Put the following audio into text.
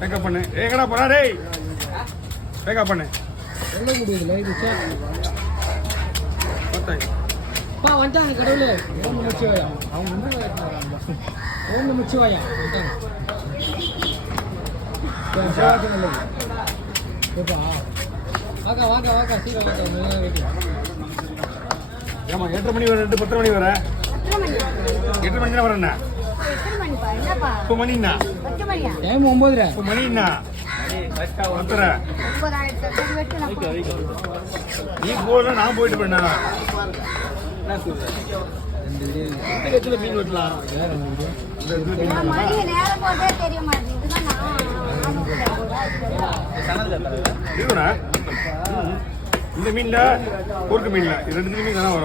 Backup பண்ணு. எங்கடா போறா டேய்? பேக்கப் பண்ணு. எங்க முடியுதுல இது சார். பத்தாய். பா வந்துட்டாங்க கடவுளே. ஓம் நமச்சிவாயா. அவங்க என்ன வராங்க? ஓம் நமச்சிவாயா. வந்துட்டாங்க. வாங்க வாங்க வாங்க சீக்கிரம் வாங்க. ஏமா 8:30 மணி வர 10 மணி வர 8 மணி தான் வரேண்ணா. இப்போ மணிண்ணா டைம் 9:30. இப்போ மணிண்ணா நீ போகல நான் போயிட்டு போயிட்டா மீன் வெட்டலாம். இந்த மீன்ல பொறுக்கு மீன்ல 2 மீன் தானே வரும்.